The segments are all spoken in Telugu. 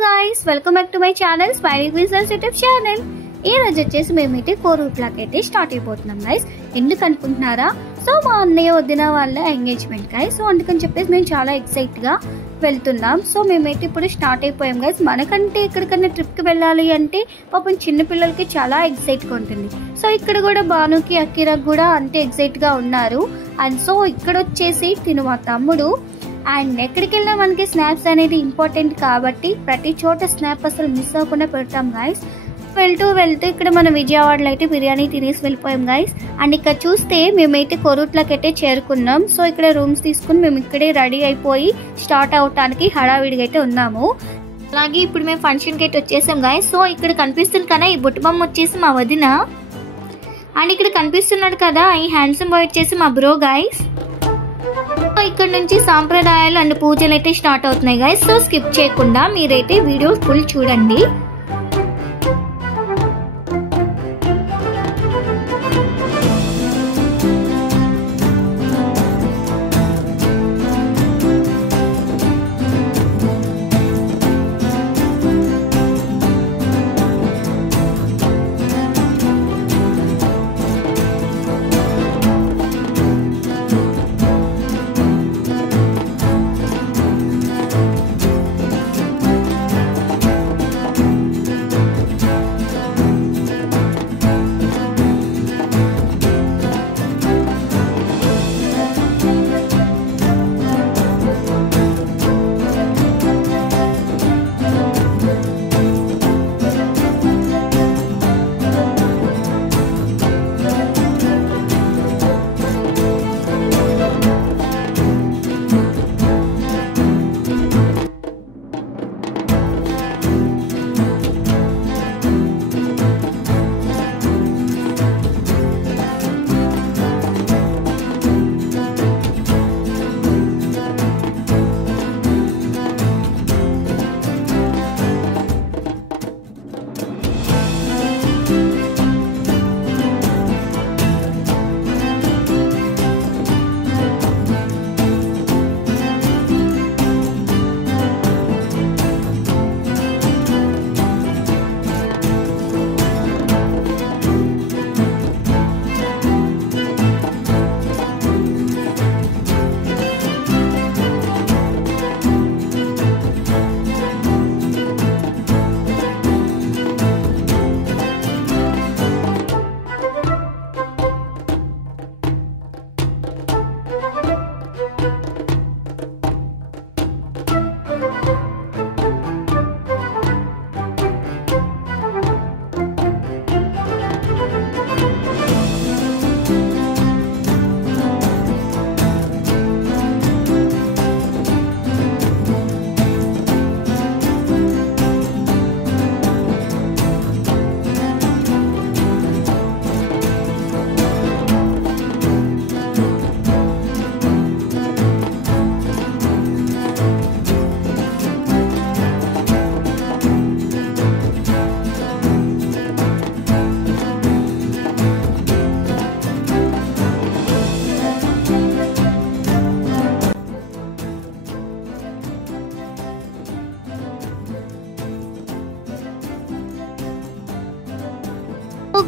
guys, welcome back to my channel Smiley Business YouTube channel. ఈ రోజు వచ్చేసి మేమైతే కోరూట్లకి అయితే స్టార్ట్ అయిపోతున్నాం గైస్. ఎందుకు అనుకుంటున్నారా? సో మా అన్నయ్య వదిన వాళ్ళ ఎంగేజ్మెంట్ గైస్. సో అందుకని చెప్పేసి మేము చాలా ఎక్సైట్ గా వెళ్తున్నాం. సో మేమైతే ఇప్పుడు స్టార్ట్ అయిపోయాం గైస్. మనకంటే ఎక్కడికన్నా ట్రిప్కి వెళ్ళాలి అంటే పాపం చిన్నపిల్లలకి చాలా ఎక్సైట్గా ఉంటుంది. సో ఇక్కడ కూడా భానుకి అకిరాకి కూడా అంతే ఎక్సైట్గా ఉన్నారు. అండ్ సో ఇక్కడ వచ్చేసి తిను మా తమ్ముడు. అండ్ ఎక్కడికి వెళ్ళినా మనకి స్నాప్స్ అనేది ఇంపార్టెంట్ కాబట్టి ప్రతి చోట స్నాప్ అసలు మిస్ అవ్వకుండా పెడతాం గైస్. వెళ్తూ ఇక్కడ మనం విజయవాడలో అయితే బిర్యానీ తినేసి వెళ్ళిపోయాం గైస్. అండ్ ఇక్కడ చూస్తే మేమైతే కోరూట్లకి అయితే చేరుకున్నాం. సో ఇక్కడ రూమ్స్ తీసుకుని మేము ఇక్కడే రెడీ అయిపోయి స్టార్ట్ అవటానికి హడావిడిగా అయితే ఉన్నాము. అలాగే ఇప్పుడు మేము ఫంక్షన్కి అయితే వచ్చేసాం గైస్. సో ఇక్కడ కనిపిస్తుంది కదా ఈ బుట్టబొమ్మ వచ్చేసి మా వదిన. అండ్ ఇక్కడ కనిపిస్తున్నాడు కదా ఈ హ్యాండ్సమ్ బాయ్ వచ్చేసి మా బ్రో గైస్. ఇక్కడ నుంచి సాంప్రదాయాలు అండ్ పూజలు అయితే స్టార్ట్ అవుతున్నాయి గైస్. సో స్కిప్ చేయకుండా మీరైతే వీడియో ఫుల్ చూడండి.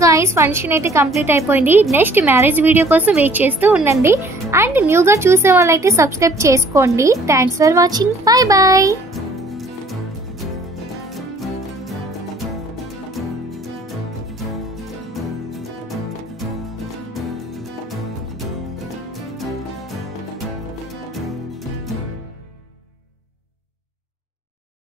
గైస్ ఫంక్షన్ అయితే కంప్లీట్ అయిపోయింది. నెక్స్ట్ మ్యారేజ్ వీడియో కోసం వెయిట్ చేస్తూ ఉండండి. అండ్ న్యూగా చూసే వాళ్ళైతే సబ్స్క్రైబ్ చేసుకోండి. Thanks for watching. Bye bye.